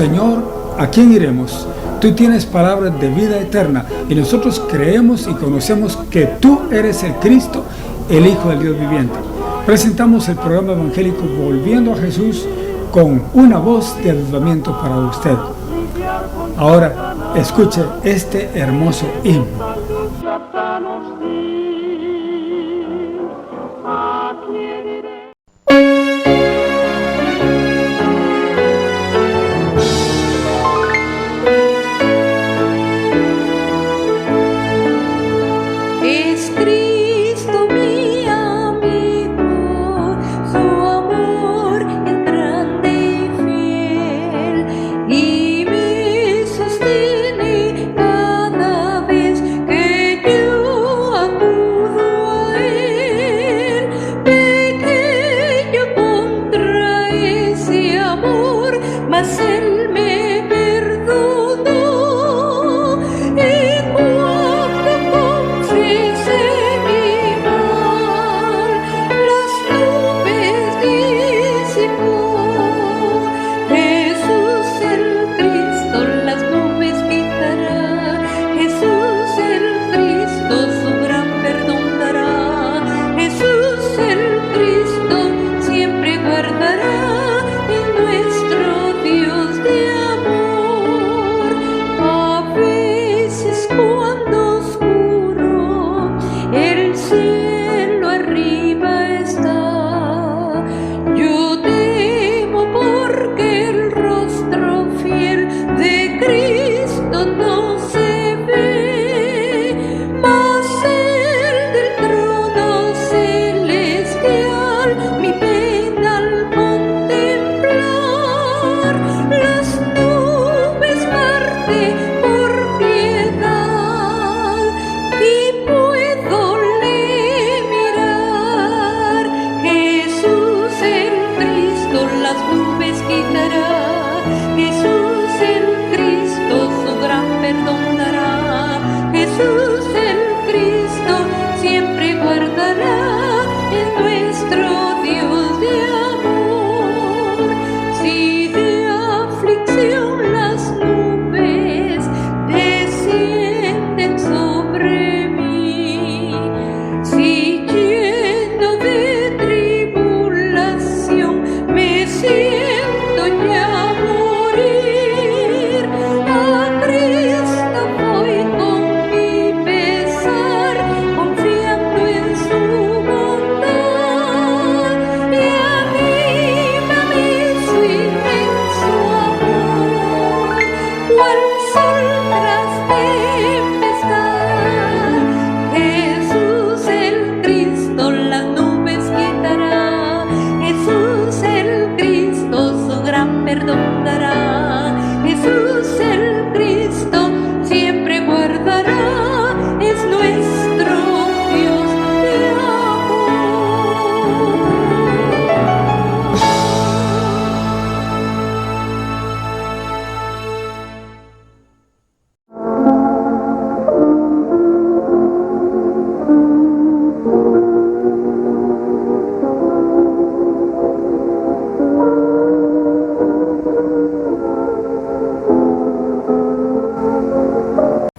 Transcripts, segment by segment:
Señor, ¿a quién iremos? Tú tienes palabras de vida eterna y nosotros creemos y conocemos que tú eres el Cristo, el Hijo del Dios viviente. Presentamos el programa evangélico Volviendo a Jesús con una voz de avivamiento para usted. Ahora, escuche este hermoso himno.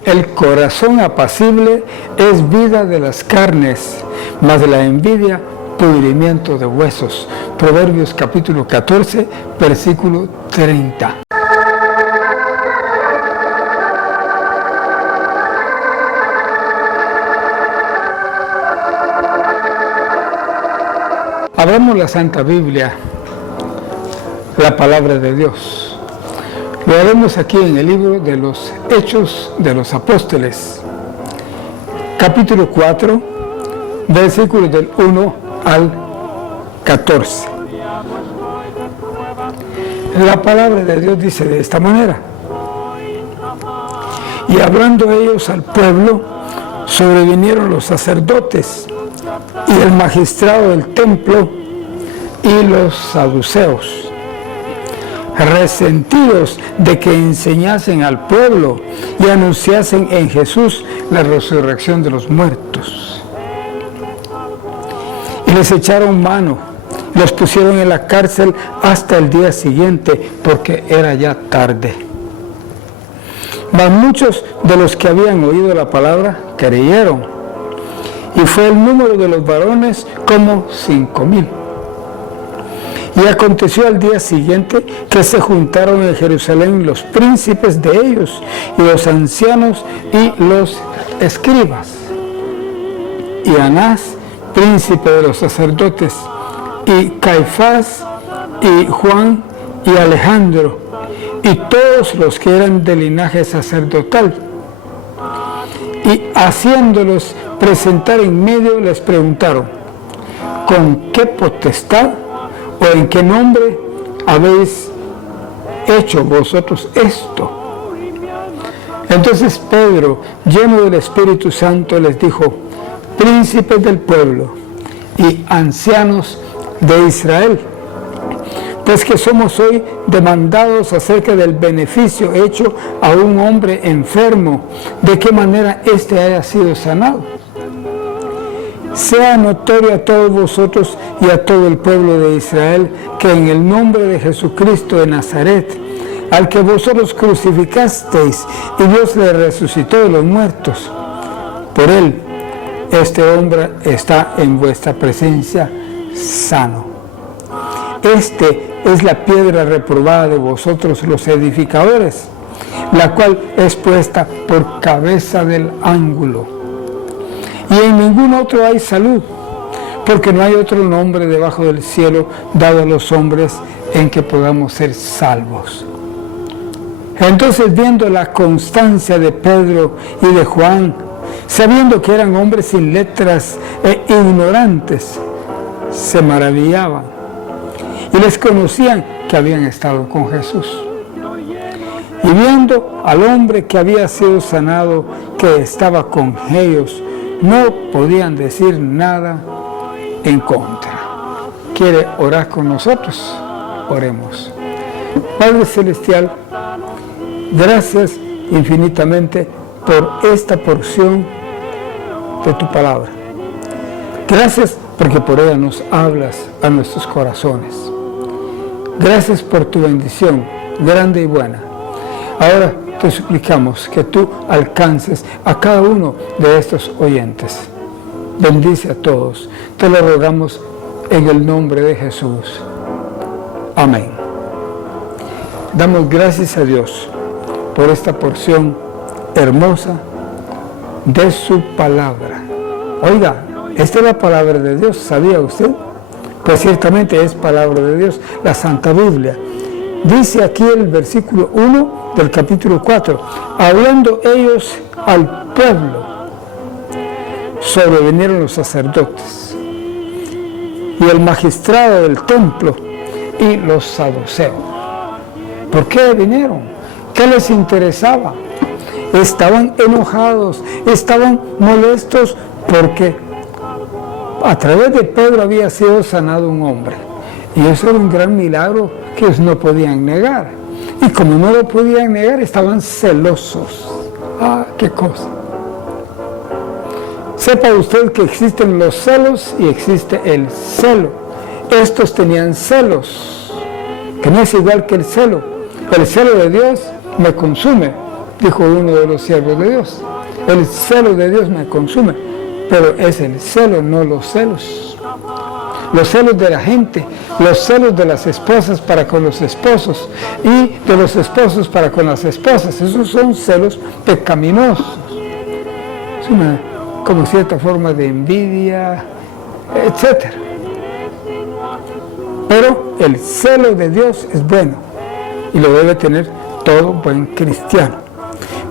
El corazón apacible es vida de las carnes, mas de la envidia, pudrimiento de huesos. Proverbios capítulo 14, versículo 30. Abramos la Santa Biblia, la palabra de Dios. Lo haremos aquí en el libro de los Hechos de los Apóstoles, capítulo 4, versículos del 1 al 14. La palabra de Dios dice de esta manera: y hablando ellos al pueblo, sobrevinieron los sacerdotes y el magistrado del templo y los saduceos, resentidos de que enseñasen al pueblo y anunciasen en Jesús la resurrección de los muertos. Y les echaron mano los pusieron en la cárcel hasta el día siguiente, porque era ya tarde. Mas muchos de los que habían oído la palabra creyeron, y fue el número de los varones como 5,000. Y aconteció al día siguiente que se juntaron en Jerusalén los príncipes de ellos, y los ancianos y los escribas, y Anás, príncipe de los sacerdotes, y Caifás, y Juan, y Alejandro, y todos los que eran de linaje sacerdotal. Y haciéndolos presentar en medio, les preguntaron: ¿con qué potestad o en qué nombre habéis hecho vosotros esto? Entonces Pedro, lleno del Espíritu Santo, les dijo: príncipes del pueblo y ancianos de Israel, pues que somos hoy demandados acerca del beneficio hecho a un hombre enfermo, de qué manera éste haya sido sanado. Sea notorio a todos vosotros y a todo el pueblo de Israel que en el nombre de Jesucristo de Nazaret, al que vosotros crucificasteis y Dios le resucitó de los muertos, por él este hombre está en vuestra presencia sano. Este es la piedra reprobada de vosotros los edificadores, la cual es puesta por cabeza del ángulo. Y en ningún otro hay salud, porque no hay otro nombre debajo del cielo dado a los hombres en que podamos ser salvos. Entonces, viendo la constancia de Pedro y de Juan, sabiendo que eran hombres sin letras e ignorantes, se maravillaban y les conocían que habían estado con Jesús. Y viendo al hombre que había sido sanado, que estaba con ellos, no podían decir nada en contra. ¿Quiere orar con nosotros? Oremos. Padre Celestial, gracias infinitamente por esta porción de tu palabra. Gracias porque por ella nos hablas a nuestros corazones. Gracias por tu bendición grande y buena. Ahora te suplicamos que tú alcances a cada uno de estos oyentes. Bendice a todos. Te lo rogamos en el nombre de Jesús. Amén. Damos gracias a Dios por esta porción hermosa de su palabra. Oiga, esta es la palabra de Dios, ¿sabía usted? Pues ciertamente es palabra de Dios, la Santa Biblia. Dice aquí el versículo 1 del capítulo 4, hablando ellos al pueblo, sobrevinieron los sacerdotes y el magistrado del templo y los saduceos. ¿Por qué vinieron? ¿Qué les interesaba? Estaban enojados, estaban molestos porque a través de Pedro había sido sanado un hombre. Y eso era un gran milagro que ellos no podían negar. Y como no lo podían negar, estaban celosos. ¡Ah, qué cosa! Sepa usted que existen los celos y existe el celo. Estos tenían celos, que no es igual que el celo. El celo de Dios me consume, dijo uno de los siervos de Dios. El celo de Dios me consume, pero es el celo, no los celos. Los celos de la gente, los celos de las esposas para con los esposos y de los esposos para con las esposas. Esos son celos pecaminosos. Es una como cierta forma de envidia, etc. Pero el celo de Dios es bueno y lo debe tener todo buen cristiano.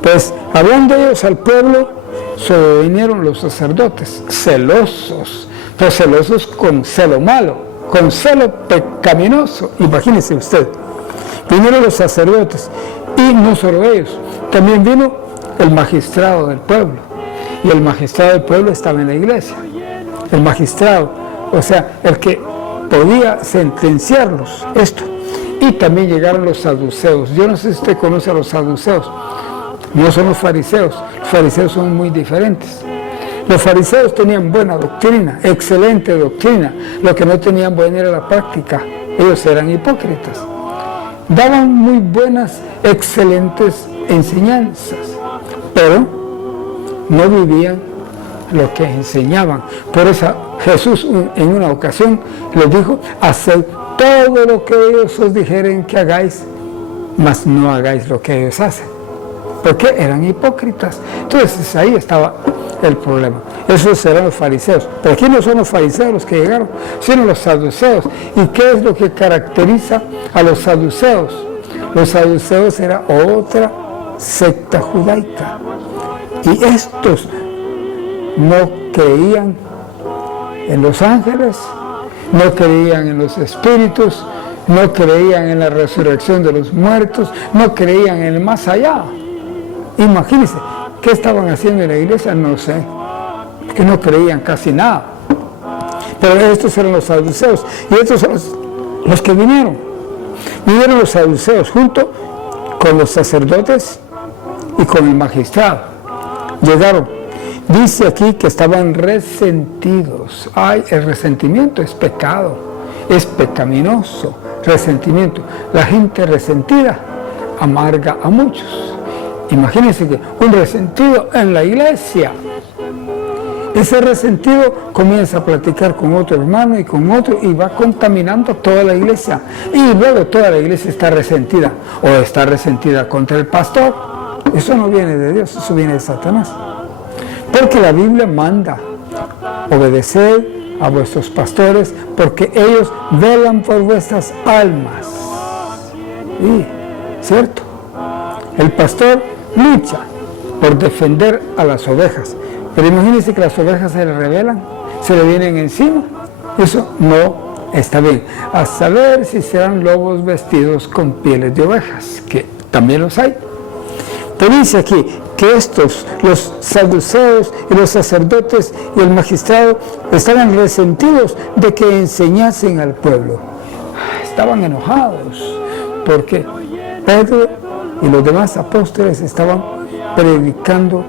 Pues hablando ellos al pueblo, sobrevinieron los sacerdotes, celosos, pero celosos con celo malo, con celo pecaminoso. Imagínense usted, vinieron los sacerdotes y no solo ellos, también vino el magistrado del pueblo. Y el magistrado del pueblo estaba en la iglesia. El magistrado, o sea, el que podía sentenciarlos, esto. Y también llegaron los saduceos. Yo no sé si usted conoce a los saduceos. No son los fariseos. Los fariseos son muy diferentes. Los fariseos tenían buena doctrina, excelente doctrina. Lo que no tenían buena era la práctica. Ellos eran hipócritas. Daban muy buenas, excelentes enseñanzas, pero no vivían lo que enseñaban. Por eso Jesús en una ocasión les dijo: haced todo lo que ellos os dijeren que hagáis, mas no hagáis lo que ellos hacen, porque eran hipócritas. Entonces ahí estaba el problema. Esos eran los fariseos, pero aquí no son los fariseos los que llegaron, sino los saduceos. ¿Y qué es lo que caracteriza a los saduceos? Los saduceos era otra secta judaica, y estos no creían en los ángeles, no creían en los espíritus, no creían en la resurrección de los muertos, no creían en el más allá. Imagínense, ¿qué estaban haciendo en la iglesia? No sé, que no creían casi nada. Pero estos eran los saduceos, y estos son los que vinieron. Vinieron los saduceos junto con los sacerdotes y con el magistrado. Llegaron. Dice aquí que estaban resentidos. Ay, el resentimiento es pecado, es pecaminoso, resentimiento. La gente resentida amarga a muchos. Imagínense que un resentido en la iglesia, ese resentido comienza a platicar con otro hermano y con otro, y va contaminando toda la iglesia, y luego toda la iglesia está resentida, o está resentida contra el pastor. Eso no viene de Dios, eso viene de Satanás. Porque la Biblia manda: obedeced a vuestros pastores, porque ellos velan por vuestras almas. Y, ¿cierto? El pastor lucha por defender a las ovejas, pero imagínense que las ovejas se le rebelan, se le vienen encima. Eso no está bien. A saber si serán lobos vestidos con pieles de ovejas, que también los hay. Pero dice aquí que estos, los saduceos y los sacerdotes y el magistrado, estaban resentidos de que enseñasen al pueblo. Estaban enojados porque Pedro y los demás apóstoles estaban predicando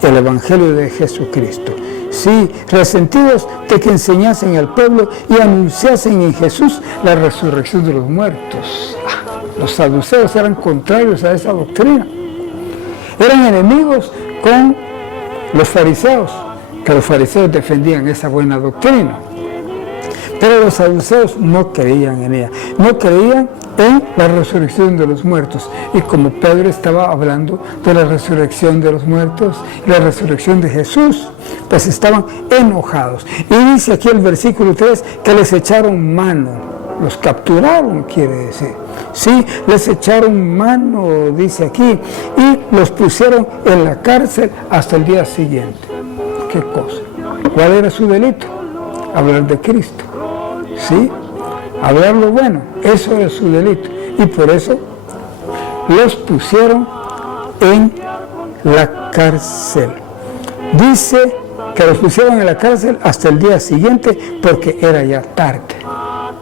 el Evangelio de Jesucristo. Sí, resentidos de que enseñasen al pueblo y anunciasen en Jesús la resurrección de los muertos. Los saduceos eran contrarios a esa doctrina. Eran enemigos con los fariseos, que los fariseos defendían esa buena doctrina. Pero los saduceos no creían en ella, no creían en la resurrección de los muertos. Y como Pedro estaba hablando de la resurrección de los muertos, la resurrección de Jesús, pues estaban enojados. Y dice aquí el versículo 3 que les echaron mano, los capturaron, quiere decir. Sí, les echaron mano, dice aquí, y los pusieron en la cárcel hasta el día siguiente. ¿Qué cosa? ¿Cuál era su delito? Hablar de Cristo. ¿Sí? Hablar lo bueno, eso era su delito. Y por eso los pusieron en la cárcel. Dice que los pusieron en la cárcel hasta el día siguiente porque era ya tarde.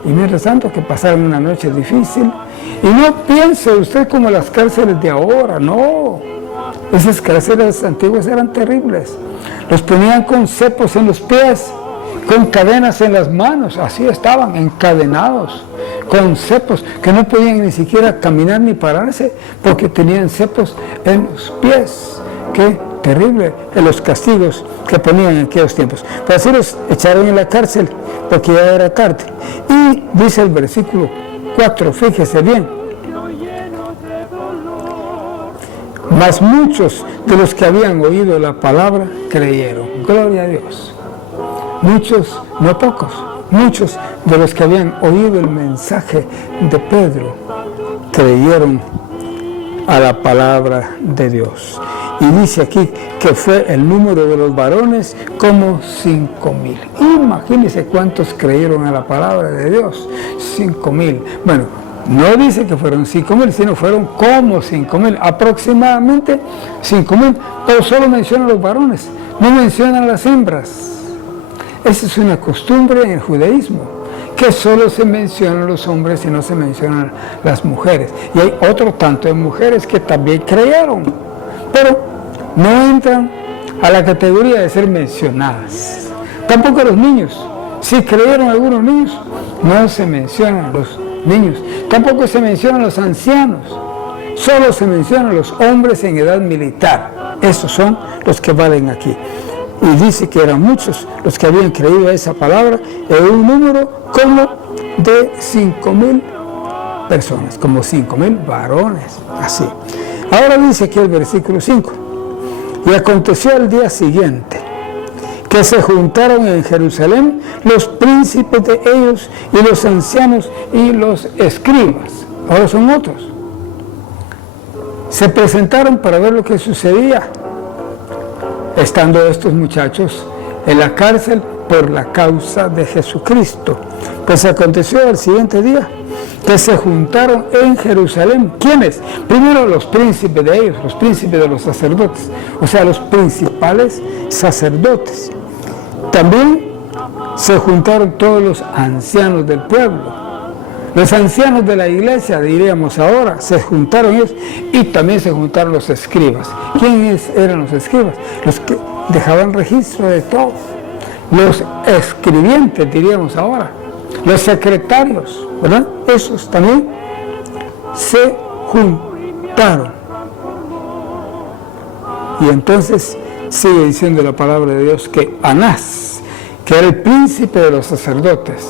Y mientras tanto que pasaron una noche difícil. Y no piense usted como las cárceles de ahora, no. Esas cárceles antiguas eran terribles. Los ponían con cepos en los pies, con cadenas en las manos, así estaban, encadenados, con cepos, que no podían ni siquiera caminar ni pararse, porque tenían cepos en los pies. Qué terrible en los castigos que ponían en aquellos tiempos. Pero así los echaron en la cárcel, porque ya era tarde. Y dice el versículo 4, fíjese bien: mas muchos de los que habían oído la palabra creyeron. Gloria a Dios. Muchos, no pocos, muchos de los que habían oído el mensaje de Pedro creyeron a la palabra de Dios. Y dice aquí que fue el número de los varones como 5,000. Imagínense cuántos creyeron a la palabra de Dios. 5,000. Bueno, no dice que fueron 5,000, sino fueron como 5,000, aproximadamente 5,000. Pero solo mencionan los varones, no mencionan las hembras. Esa es una costumbre en el judaísmo, que solo se mencionan los hombres y no se mencionan las mujeres. Y hay otro tanto de mujeres que también creyeron, pero no entran a la categoría de ser mencionadas. Tampoco los niños. Si creyeron algunos niños, no se mencionan los niños. Tampoco se mencionan los ancianos. Solo se mencionan los hombres en edad militar. Esos son los que valen aquí. Y dice que eran muchos los que habían creído a esa palabra, en un número como de 5,000 personas, como 5,000 varones, así. Ahora dice aquí el versículo 5, y aconteció el día siguiente, que se juntaron en Jerusalén los príncipes de ellos, y los ancianos, y los escribas. Ahora son otros. Se presentaron para ver lo que sucedía, estando estos muchachos en la cárcel por la causa de Jesucristo. Pues aconteció al siguiente día que se juntaron en Jerusalén. ¿Quiénes? Primero los príncipes de ellos, los príncipes de los sacerdotes, o sea, los principales sacerdotes. También se juntaron todos los ancianos del pueblo. Los ancianos de la iglesia, diríamos ahora, se juntaron ellos, y también se juntaron los escribas. ¿Quiénes eran los escribas? Los que dejaban registro de todo. Los escribientes, diríamos ahora. Los secretarios, ¿verdad? Esos también se juntaron. Y entonces sigue diciendo la palabra de Dios que Anás, que era el príncipe de los sacerdotes,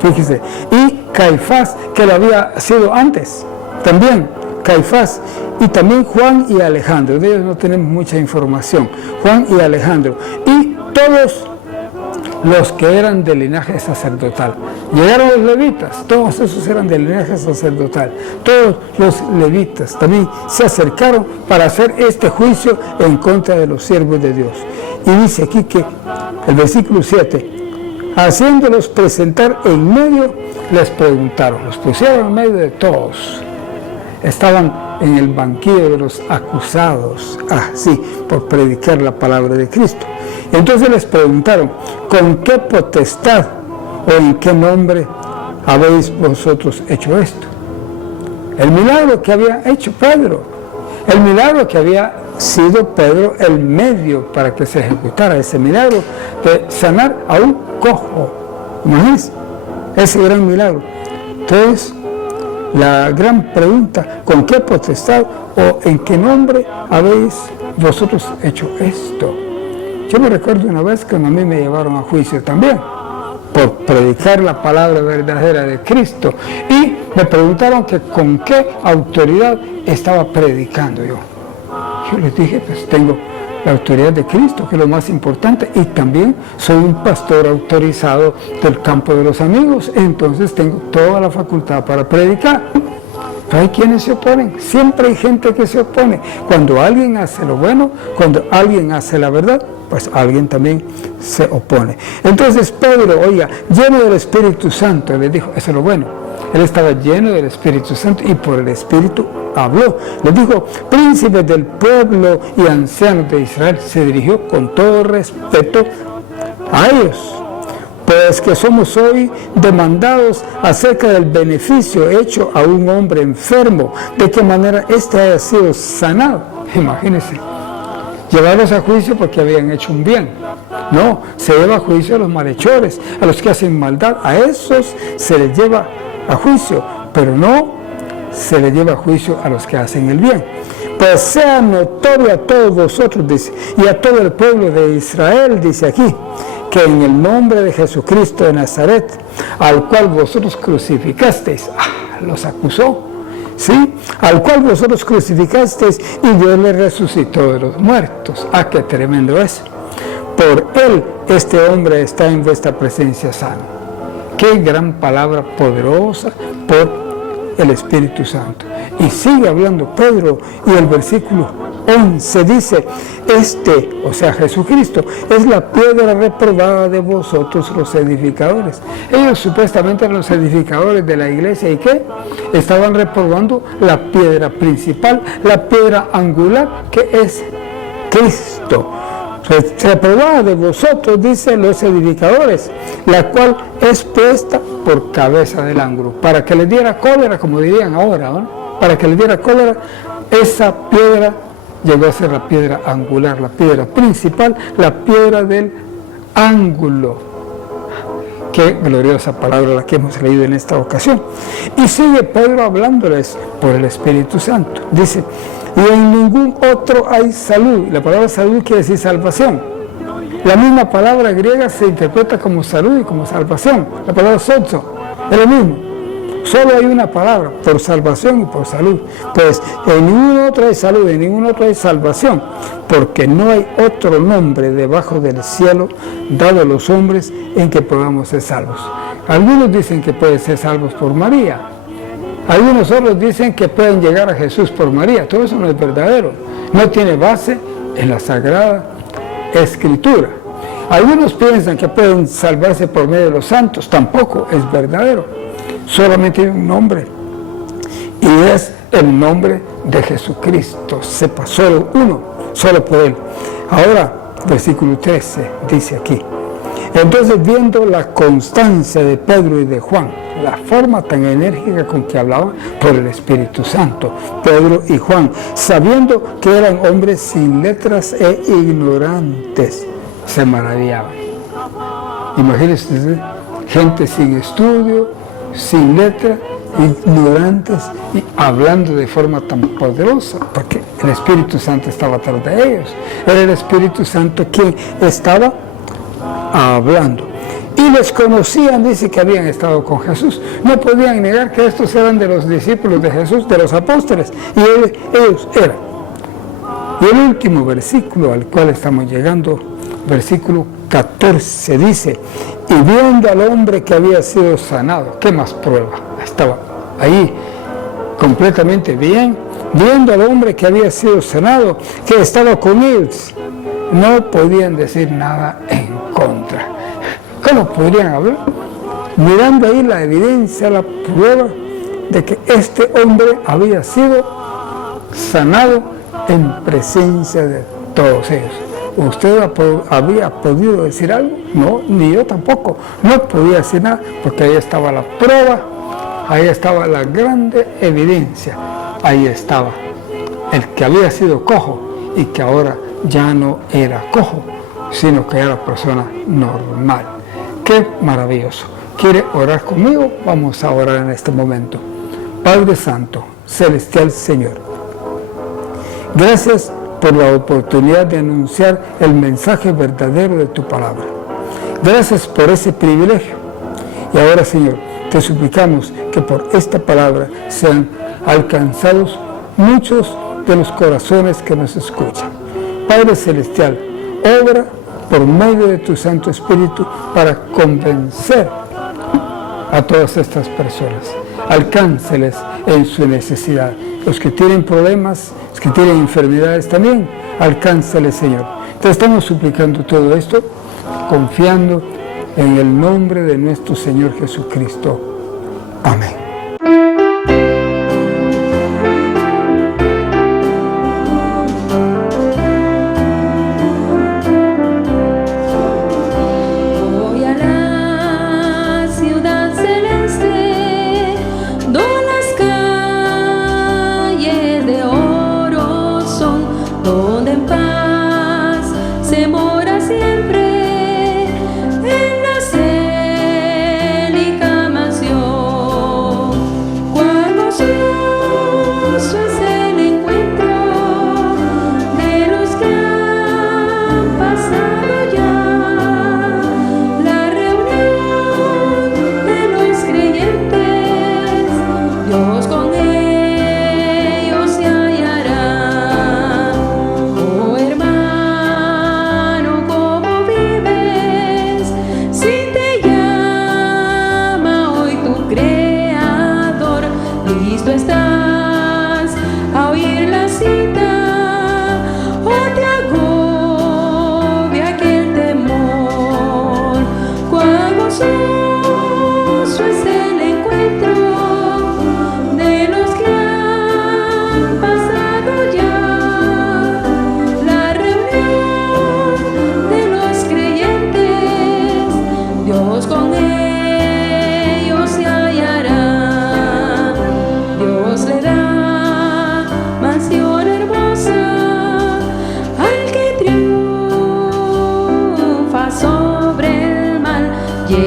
fíjese, y Caifás, que lo había sido antes, también Caifás, y también Juan y Alejandro. De ellos no tenemos mucha información. Juan y Alejandro, y todos los que eran del linaje sacerdotal. Llegaron los levitas, todos esos eran del linaje sacerdotal. Todos los levitas también se acercaron para hacer este juicio en contra de los siervos de Dios. Y dice aquí que el versículo 7, haciéndolos presentar en medio, les preguntaron, los pusieron en medio de todos. Estaban en el banquillo de los acusados, así, por predicar la palabra de Cristo. Entonces les preguntaron, ¿con qué potestad o en qué nombre habéis vosotros hecho esto? El milagro que había hecho Pedro, el milagro que había sido Pedro el medio para que se ejecutara ese milagro de sanar a un cojo. Imagínense, ese gran milagro. Entonces, la gran pregunta, ¿con qué potestad o en qué nombre habéis vosotros hecho esto? Yo me recuerdo una vez que a mí me llevaron a juicio también por predicar la palabra verdadera de Cristo, y me preguntaron que con qué autoridad estaba predicando yo. Yo les dije, pues tengo la autoridad de Cristo, que es lo más importante, y también soy un pastor autorizado del campo de los amigos, entonces tengo toda la facultad para predicar. Pero hay quienes se oponen, siempre hay gente que se opone. Cuando alguien hace lo bueno, cuando alguien hace la verdad, pues alguien también se opone. Entonces Pedro, oiga, lleno del Espíritu Santo, les dijo, eso es lo bueno. Él estaba lleno del Espíritu Santo y por el Espíritu habló. Les dijo, príncipes del pueblo y ancianos de Israel, se dirigió con todo respeto a ellos. Pues que somos hoy demandados acerca del beneficio hecho a un hombre enfermo, de qué manera éste haya sido sanado. Imagínense, llevarlos a juicio porque habían hecho un bien. No, se lleva a juicio a los malhechores, a los que hacen maldad, a esos se les lleva a juicio, pero no se les lleva a juicio a los que hacen el bien. Pues sea notorio a todos vosotros, dice, y a todo el pueblo de Israel, dice aquí, que en el nombre de Jesucristo de Nazaret, al cual vosotros crucificasteis, los acusó, ¿sí? Al cual vosotros crucificasteis y Dios le resucitó de los muertos. Qué tremendo es. Por él este hombre está en vuestra presencia sano. Qué gran palabra poderosa por el Espíritu Santo. Y sigue hablando Pedro, y el versículo 11 dice, o sea Jesucristo, es la piedra reprobada de vosotros los edificadores. Ellos supuestamente eran los edificadores de la iglesia, ¿y qué? Estaban reprobando la piedra principal, la piedra angular, que es Cristo. Reprobada de vosotros, dice, los edificadores, la cual es puesta por cabeza del ángulo, para que les diera cólera, como dirían ahora, ¿no? Para que les diera cólera esa piedra llegó a ser la piedra angular, la piedra principal, la piedra del ángulo. Qué gloriosa palabra la que hemos leído en esta ocasión. Y sigue Pedro hablándoles por el Espíritu Santo. Dice, y en ningún otro hay salud. La palabra salud quiere decir salvación. La misma palabra griega se interpreta como salud y como salvación. La palabra sozo es lo mismo. Solo hay una palabra, por salvación y por salud. Pues en ningún otro hay salud, en ningún otro hay salvación, porque no hay otro nombre debajo del cielo dado a los hombres en que podamos ser salvos. Algunos dicen que pueden ser salvos por María. Algunos otros dicen que pueden llegar a Jesús por María. Todo eso no es verdadero. No tiene base en la Sagrada Escritura. Algunos piensan que pueden salvarse por medio de los santos. Tampoco es verdadero. Solamente hay un nombre, y es el nombre de Jesucristo. Sepa, solo uno, solo por Él. Ahora, versículo 13, dice aquí, entonces viendo la constancia de Pedro y de Juan, la forma tan enérgica con que hablaban por el Espíritu Santo, Pedro y Juan, sabiendo que eran hombres sin letras e ignorantes, se maravillaban. Imagínense, gente sin estudio, sin letra, ignorantes, y hablando de forma tan poderosa, porque el Espíritu Santo estaba atrás de ellos. Era el Espíritu Santo quien estaba hablando. Y les conocían, dice que habían estado con Jesús. No podían negar que estos eran de los discípulos de Jesús, de los apóstoles, y ellos eran. Y el último versículo al cual estamos llegando, versículo 14, dice, y viendo al hombre que había sido sanado, ¿qué más prueba? Estaba ahí completamente bien, viendo al hombre que había sido sanado, que estaba con ellos, no podían decir nada en contra. ¿Cómo podrían hablar? Mirando ahí la evidencia, la prueba de que este hombre había sido sanado en presencia de todos ellos. ¿Usted había podido decir algo? No, ni yo tampoco. No podía decir nada porque ahí estaba la prueba, ahí estaba la grande evidencia. Ahí estaba el que había sido cojo y que ahora ya no era cojo, sino que era persona normal. ¡Qué maravilloso! ¿Quiere orar conmigo? Vamos a orar en este momento. Padre Santo, Celestial Señor, gracias por la oportunidad de anunciar el mensaje verdadero de tu palabra. Gracias por ese privilegio. Y ahora, Señor, te suplicamos que por esta palabra sean alcanzados muchos de los corazones que nos escuchan. Padre Celestial, obra por medio de tu Santo Espíritu para convencer a todas estas personas. Alcánceles en su necesidad. Los que tienen problemas, los que tienen enfermedades también, alcánceles, Señor. Te estamos suplicando todo esto, confiando en el nombre de nuestro Señor Jesucristo. Amén. Angélica mansión.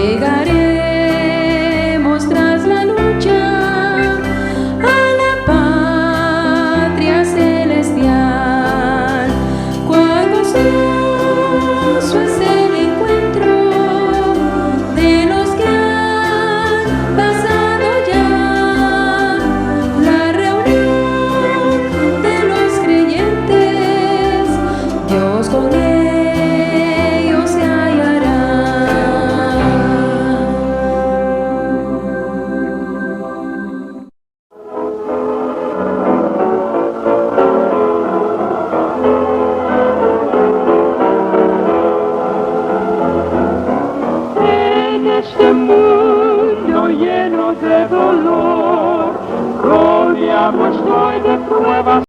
llegaremos tras la lucha a la patria celestial. Cuán gozoso es el encuentro de los que han pasado ya, la reunión de los creyentes, Dios con ellos se hallará. En este mundo lleno de dolor, rodeamos hoy de pruebas.